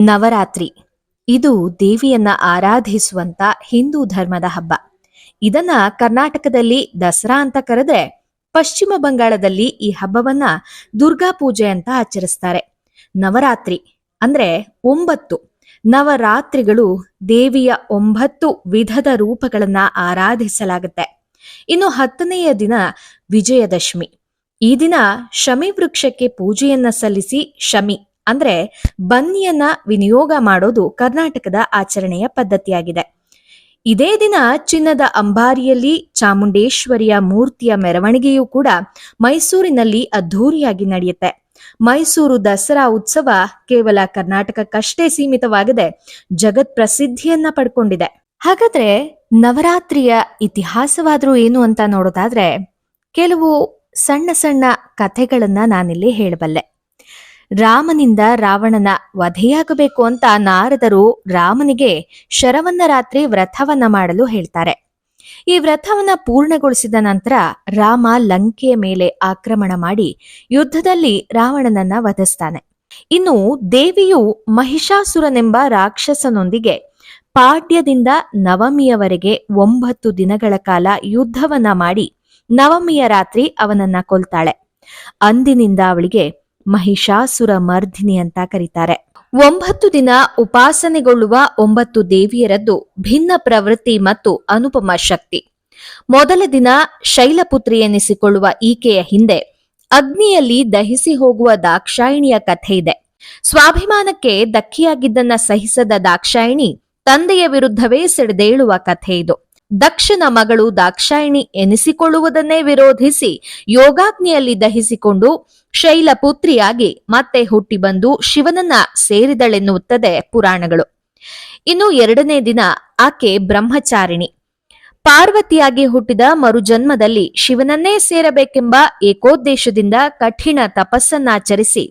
ನವರಾತ್ರಿ ಇದು ದೇವಿಯನ್ನ ಆರಾಧಿಸುವಂತ ಹಿಂದೂ ಧರ್ಮದ ಹಬ್ಬ. ಇದನ್ನ ಕರ್ನಾಟಕದಲ್ಲಿ ದಸರಾ ಅಂತ ಕರೆದ್ರೆ, ಪಶ್ಚಿಮ ಬಂಗಾಳದಲ್ಲಿ ಈ ಹಬ್ಬವನ್ನ ದುರ್ಗಾ ಪೂಜೆ ಅಂತ ಆಚರಿಸ್ತಾರೆ. ನವರಾತ್ರಿ ಅಂದ್ರೆ 9 ನವರಾತ್ರಿಗಳು, ದೇವಿಯ 9 ವಿಧದ ರೂಪಗಳನ್ನ ಆರಾಧಿಸಲಾಗುತ್ತೆ. ಇನ್ನು 10ನೆಯ ದಿನ ವಿಜಯದಶಮಿ. ಈ ದಿನ ಶಮಿ ವೃಕ್ಷಕ್ಕೆ ಪೂಜೆಯನ್ನ ಸಲ್ಲಿಸಿ ಶಮಿ ಅಂದ್ರೆ ಬನ್ನಿಯನ್ನ ವಿನಿಯೋಗ ಮಾಡೋದು ಕರ್ನಾಟಕದ ಆಚರಣೆಯ ಪದ್ಧತಿಯಾಗಿದೆ. ಇದೇ ದಿನ ಚಿನ್ನದ ಅಂಬಾರಿಯಲ್ಲಿ ಚಾಮುಂಡೇಶ್ವರಿಯ ಮೂರ್ತಿಯ ಮೆರವಣಿಗೆಯೂ ಕೂಡ ಮೈಸೂರಿನಲ್ಲಿ ಅದ್ಧೂರಿಯಾಗಿ ನಡೆಯುತ್ತೆ. ಮೈಸೂರು ದಸರಾ ಉತ್ಸವ ಕೇವಲ ಕರ್ನಾಟಕಕ್ಕಷ್ಟೇ ಸೀಮಿತವಾಗದೆ ಜಗತ್ ಪ್ರಸಿದ್ಧಿಯನ್ನ ಪಡ್ಕೊಂಡಿದೆ. ಹಾಗಾದ್ರೆ ನವರಾತ್ರಿಯ ಇತಿಹಾಸವಾದ್ರೂ ಏನು ಅಂತ ನೋಡೋದಾದ್ರೆ, ಕೆಲವು ಸಣ್ಣ ಸಣ್ಣ ಕಥೆಗಳನ್ನ ನಾನಿಲ್ಲಿ ಹೇಳಬಲ್ಲೆ. ರಾಮನಿಂದ ರಾವಣನ ವಧೆಯಾಗಬೇಕು ಅಂತ ನಾರದರು ರಾಮನಿಗೆ ಶರವನ್ನ ರಾತ್ರಿ ವ್ರತವನ್ನ ಮಾಡಲು ಹೇಳ್ತಾರೆ. ಈ ವ್ರತವನ್ನ ಪೂರ್ಣಗೊಳಿಸಿದ ನಂತರ ರಾಮ ಲಂಕೆಯ ಮೇಲೆ ಆಕ್ರಮಣ ಮಾಡಿ ಯುದ್ಧದಲ್ಲಿ ರಾವಣನನ್ನ ವಧಿಸ್ತಾನೆ. ಇನ್ನು ದೇವಿಯು ಮಹಿಷಾಸುರನೆಂಬ ರಾಕ್ಷಸನೊಂದಿಗೆ ಪಾಡ್ಯದಿಂದ ನವಮಿಯವರೆಗೆ 9 ದಿನಗಳ ಕಾಲ ಯುದ್ಧವನ್ನ ಮಾಡಿ ನವಮಿಯ ರಾತ್ರಿ ಅವನನ್ನ ಕೊಲ್ತಾಳೆ. ಅಂದಿನಿಂದ ಅವಳಿಗೆ ಮಹಿಷಾಸುರ ಮರ್ಧಿನಿ ಅಂತ ಕರೀತಾರೆ. 9 ದಿನ ಉಪಾಸನೆಗೊಳ್ಳುವ 9 ದೇವಿಯರದ್ದು ಭಿನ್ನ ಪ್ರವೃತ್ತಿ ಮತ್ತು ಅನುಪಮ ಶಕ್ತಿ. ಮೊದಲ ದಿನ ಶೈಲಪುತ್ರಿ ಎನಿಸಿಕೊಳ್ಳುವ ಈಕೆಯ ಹಿಂದೆ ಅಗ್ನಿಯಲ್ಲಿ ದಹಿಸಿ ಹೋಗುವ ದಾಕ್ಷಾಯಿಣಿಯ ಕಥೆ ಇದೆ. ಸ್ವಾಭಿಮಾನಕ್ಕೆ ಧಕ್ಕೆಯಾಗಿದ್ದನ್ನ ಸಹಿಸದ ದಾಕ್ಷಾಯಿಣಿ ತಂದೆಯ ವಿರುದ್ಧವೇ ಸಿಡಿದೇಳುವ ಕಥೆ ಇದು. ದಕ್ಷನ ಮಗಳು ದಾಕ್ಷಾಯಿಣಿ ಎನಿಸಿಕೊಳ್ಳುವುದನ್ನೇ ವಿರೋಧಿಸಿ ಯೋಗಾಗ್ನಿಯಲ್ಲಿ ದಹಿಸಿಕೊಂಡು ಶೈಲಪುತ್ರಿಯಾಗಿ ಮತ್ತೆ ಹುಟ್ಟಿ ಬಂದು ಶಿವನನ್ನ ಸೇರಿದಳೆನ್ನುತ್ತದೆ ಪುರಾಣಗಳು. ಇನ್ನು 2ನೇ ದಿನ ಆಕೆ ಬ್ರಹ್ಮಚಾರಿಣಿ. ಪಾರ್ವತಿಯಾಗಿ ಹುಟ್ಟಿದ ಮರುಜನ್ಮದಲ್ಲಿ ಶಿವನನ್ನೇ ಸೇರಬೇಕೆಂಬ ಏಕೋದ್ದೇಶದಿಂದ ಕಠಿಣ ತಪಸ್ಸನ್ನಾಚರಿಸಿ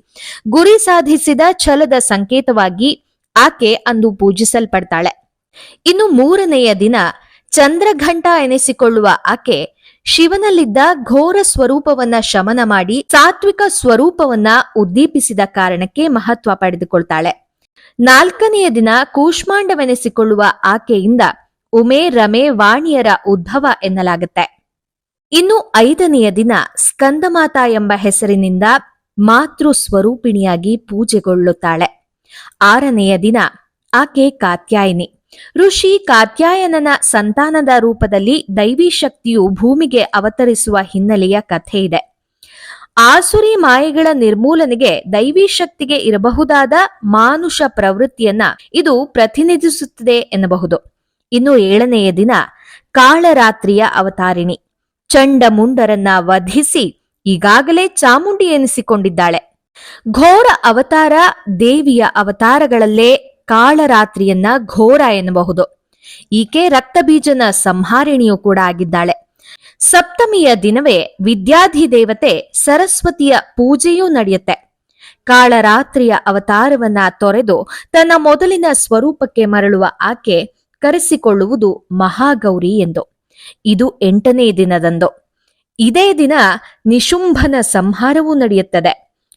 ಗುರಿ ಸಾಧಿಸಿದ ಛಲದ ಸಂಕೇತವಾಗಿ ಆಕೆ ಅಂದು ಪೂಜಿಸಲ್ಪಡ್ತಾಳೆ. ಇನ್ನು 3ನೆಯ ದಿನ ಚಂದ್ರಘಂಟ ಎನಿಸಿಕೊಳ್ಳುವ ಆಕೆ ಶಿವನಲ್ಲಿದ್ದ ಘೋರ ಸ್ವರೂಪವನ್ನ ಶಮನ ಮಾಡಿ ಸಾತ್ವಿಕ ಸ್ವರೂಪವನ್ನ ಉದ್ದೀಪಿಸಿದ ಕಾರಣಕ್ಕೆ ಮಹತ್ವ ಪಡೆದುಕೊಳ್ತಾಳೆ. 4ನೆಯ ದಿನ ಕೂಷ್ಮಾಂಡವೆನಿಸಿಕೊಳ್ಳುವ ಆಕೆಯಿಂದ ಉಮೆ ರಮೆ ವಾಣಿಯರ ಉದ್ಭವ ಎನ್ನಲಾಗುತ್ತೆ. ಇನ್ನು 5ನೆಯ ದಿನ ಸ್ಕಂದಮಾತಾ ಎಂಬ ಹೆಸರಿನಿಂದ ಮಾತೃ ಸ್ವರೂಪಿಣಿಯಾಗಿ ಪೂಜೆಗೊಳ್ಳುತ್ತಾಳೆ. 6ನೆಯ ದಿನ ಆಕೆ ಕಾತ್ಯಾಯಿನಿ. ಋಷಿ ಕಾತ್ಯಾಯನನ ಸಂತಾನದ ರೂಪದಲ್ಲಿ ದೈವಿ ಶಕ್ತಿಯು ಭೂಮಿಗೆ ಅವತರಿಸುವ ಹಿನ್ನೆಲೆಯ ಕಥೆ ಇದೆ. ಆಸುರಿ ಮಾಯೆಗಳ ನಿರ್ಮೂಲನೆಗೆ ದೈವಿ ಶಕ್ತಿಗೆ ಇರಬಹುದಾದ ಮಾನುಷ ಪ್ರವೃತ್ತಿಯನ್ನ ಇದು ಪ್ರತಿನಿಧಿಸುತ್ತದೆ ಎನ್ನಬಹುದು. ಇನ್ನು 7ನೆಯ ದಿನ ಕಾಳರಾತ್ರಿಯ ಅವತಾರಿಣಿ. ಚಂಡಮುಂಡರನ್ನ ವಧಿಸಿ ಈಗಾಗಲೇ ಚಾಮುಂಡಿ ಎನಿಸಿಕೊಂಡಿದ್ದಾಳೆ. ಘೋರ ಅವತಾರ ದೇವಿಯ ಅವತಾರಗಳಲ್ಲೇ ಕಾಳರಾತ್ರಿಯನ್ನ ಘೋರ ಎನ್ನಬಹುದು. ಈಕೆ ರಕ್ತಬೀಜನ ಸಂಹಾರಿಣಿಯೂ ಕೂಡ ಆಗಿದ್ದಾಳೆ. ಸಪ್ತಮಿಯ ದಿನವೇ ವಿದ್ಯಾಧಿದೇವತೆ ಸರಸ್ವತಿಯ ಪೂಜೆಯೂ ನಡೆಯುತ್ತೆ. ಕಾಳರಾತ್ರಿಯ ಅವತಾರವನ್ನ ತೊರೆದು ತನ್ನ ಮೊದಲಿನ ಸ್ವರೂಪಕ್ಕೆ ಮರಳುವ ಆಕೆ ಕರೆಸಿಕೊಳ್ಳುವುದು ಮಹಾಗೌರಿ ಎಂದು. ಇದು 8ನೇ ದಿನದಂದು. ಇದೇ ದಿನ ನಿಶುಂಭನ ಸಂಹಾರವೂ ನಡೆಯುತ್ತದೆ.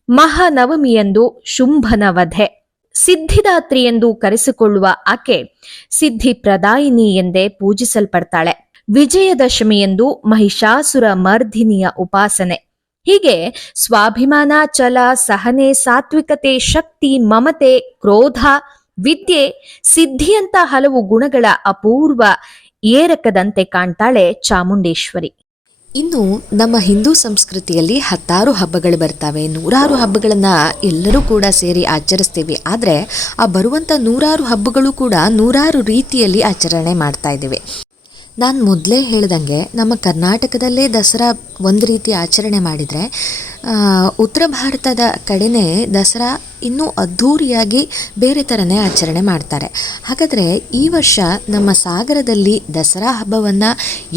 ಮಹಾನವಮಿಯಂದು ಶುಂಭನ ವಧೆ. ಸಿದ್ಧಿದಾತ್ರಿ ಎಂದು ಕರೆಸಿಕೊಳ್ಳುವ ಆಕೆ ಸಿದ್ಧಿ ಪ್ರದಾಯಿನಿ ಎಂದೇ ಪೂಜಿಸಲ್ಪಡ್ತಾಳೆ. ವಿಜಯದಶಮಿಯಂದು ಮಹಿಷಾಸುರ ಮರ್ಧಿನಿಯ ಉಪಾಸನೆ. ಹೀಗೆ ಸ್ವಾಭಿಮಾನ, ಛಲ, ಸಹನೆ, ಸಾತ್ವಿಕತೆ, ಶಕ್ತಿ, ಮಮತೆ, ಕ್ರೋಧ, ವಿದ್ಯೆ, ಸಿದ್ಧಿಯಂತ ಹಲವು ಗುಣಗಳ ಅಪೂರ್ವ ಏರಕದಂತೆ ಕಾಣ್ತಾಳೆ ಚಾಮುಂಡೇಶ್ವರಿ. ಇನ್ನು ನಮ್ಮ ಹಿಂದೂ ಸಂಸ್ಕೃತಿಯಲ್ಲಿ 10 ಹಬ್ಬಗಳು ಬರ್ತವೆ. 100 ಹಬ್ಬಗಳನ್ನು ಎಲ್ಲರೂ ಕೂಡ ಸೇರಿ ಆಚರಿಸ್ತೀವಿ. ಆದರೆ ಆ ಬರುವಂಥ 100 ಹಬ್ಬಗಳು ಕೂಡ 100 ರೀತಿಯಲ್ಲಿ ಆಚರಣೆ ಮಾಡ್ತಾ ಇದ್ದೀವಿ. ನಾನು ಮೊದಲೇ ಹೇಳ್ದಂಗೆ ನಮ್ಮ ಕರ್ನಾಟಕದಲ್ಲೇ ದಸರಾ ಒಂದು ರೀತಿ ಆಚರಣೆ ಮಾಡಿದರೆ, ಉತ್ತರ ಭಾರತದ ಕಡೆನೇ ದಸರಾ ಇನ್ನೂ ಅದ್ಧೂರಿಯಾಗಿ ಬೇರೆ ಥರನೇ ಆಚರಣೆ ಮಾಡ್ತಾರೆ. ಹಾಗಾದರೆ ಈ ವರ್ಷ ನಮ್ಮ ಸಾಗರದಲ್ಲಿ ದಸರಾ ಹಬ್ಬವನ್ನು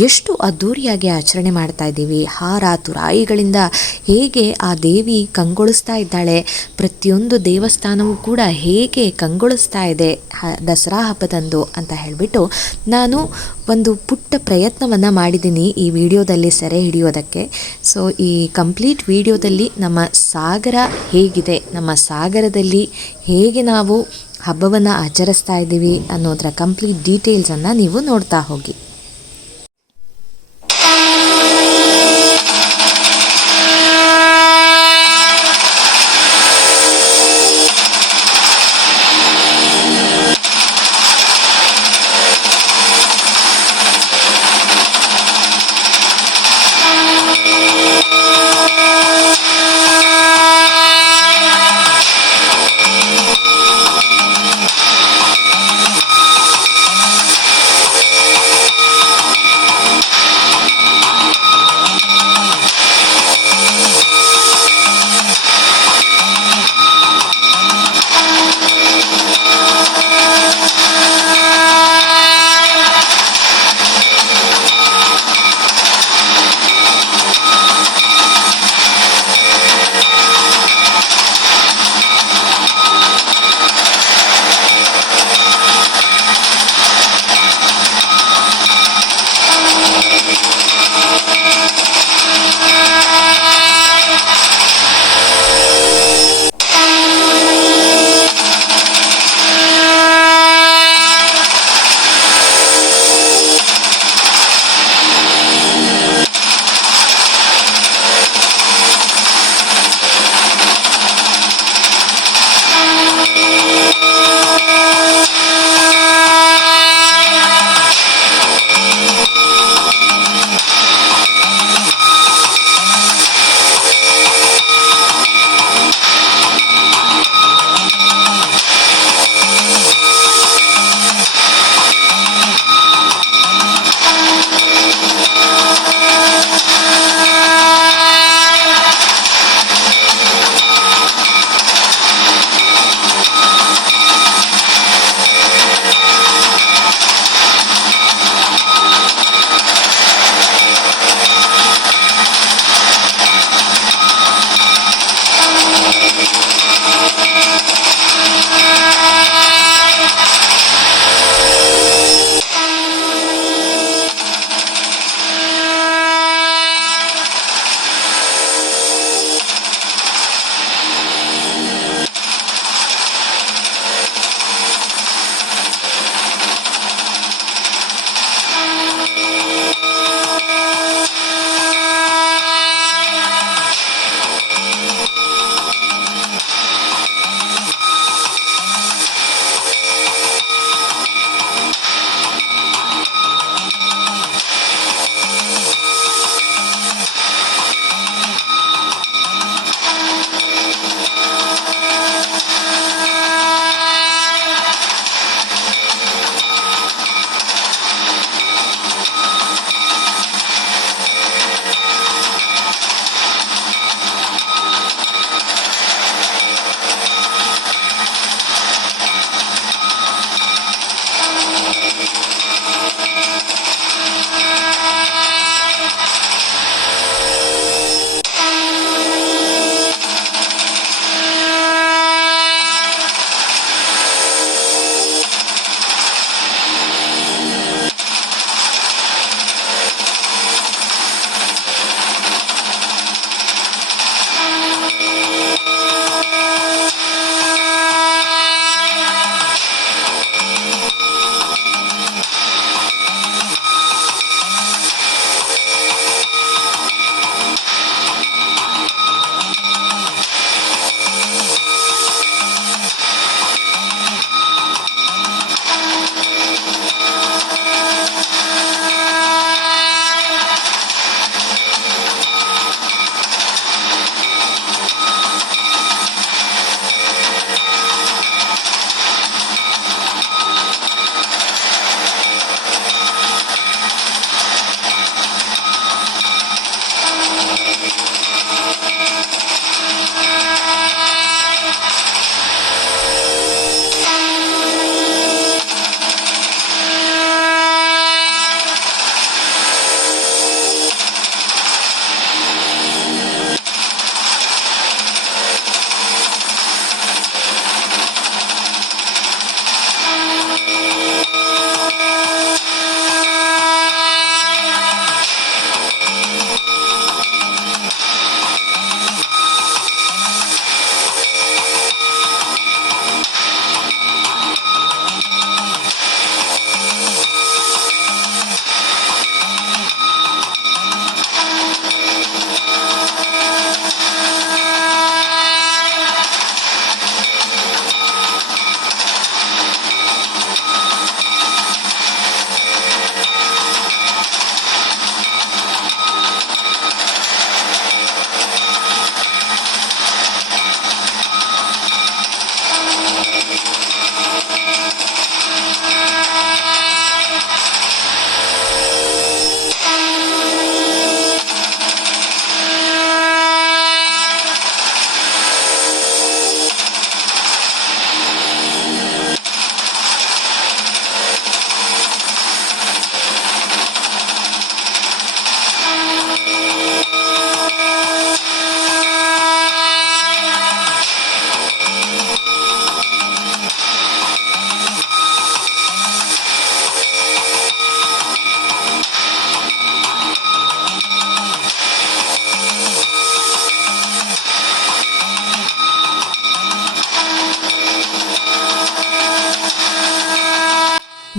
ಎಷ್ಟು ಅದ್ಧೂರಿಯಾಗಿ ಆಚರಣೆ ಮಾಡ್ತಾ ಇದ್ದೀವಿ. ಹಾರ ತುರಾಯಿಗಳಿಂದ ಹೇಗೆ ಆ ದೇವಿ ಕಂಗೊಳಿಸ್ತಾ ಇದ್ದಾಳೆ, ಪ್ರತಿಯೊಂದು ದೇವಸ್ಥಾನವೂ ಕೂಡ ಹೇಗೆ ಕಂಗೊಳಿಸ್ತಾ ಇದೆ ದಸರಾ ಹಬ್ಬದಂದು ಅಂತ ಹೇಳಿಬಿಟ್ಟು ನಾನು ಒಂದು ಪುಟ್ಟ ಪ್ರಯತ್ನವನ್ನು ಮಾಡಿದ್ದೀನಿ ಈ ವಿಡಿಯೋದಲ್ಲಿ ಸೆರೆ ಹಿಡಿಯೋದಕ್ಕೆ. ಸೊ ಈ ಕಂಪ್ಲೀಟ್ ವಿಡಿಯೋದಲ್ಲಿ ನಮ್ಮ ಸಾಗರ ಹೇಗಿದೆ, ನಮ್ಮ ಸಾಗರದಲ್ಲಿ ಹೇಗೆ ನಾವು ಹಬ್ಬವನ್ನು ಆಚರಿಸ್ತಾ ಇದ್ದೀವಿ ಅನ್ನೋದರ ಕಂಪ್ಲೀಟ್ ಡೀಟೇಲ್ಸನ್ನು ನೀವು ನೋಡ್ತಾ ಹೋಗಿ.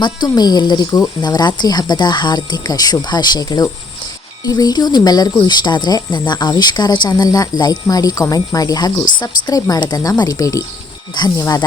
ಮತ್ತೊಮ್ಮೆ ಎಲ್ಲರಿಗೂ ನವರಾತ್ರಿ ಹಬ್ಬದ ಹಾರ್ದಿಕ ಶುಭಾಶಯಗಳು. ಈ ವಿಡಿಯೋ ನಿಮ್ಮೆಲ್ಲರಿಗೂ ಇಷ್ಟ ಆದರೆ ನನ್ನ ಆವಿಷ್ಕಾರ ಚಾನಲ್ನ ಲೈಕ್ ಮಾಡಿ, ಕಾಮೆಂಟ್ ಮಾಡಿ ಹಾಗೂ ಸಬ್ಸ್ಕ್ರೈಬ್ ಮಾಡೋದನ್ನು ಮರಿಬೇಡಿ. ಧನ್ಯವಾದ.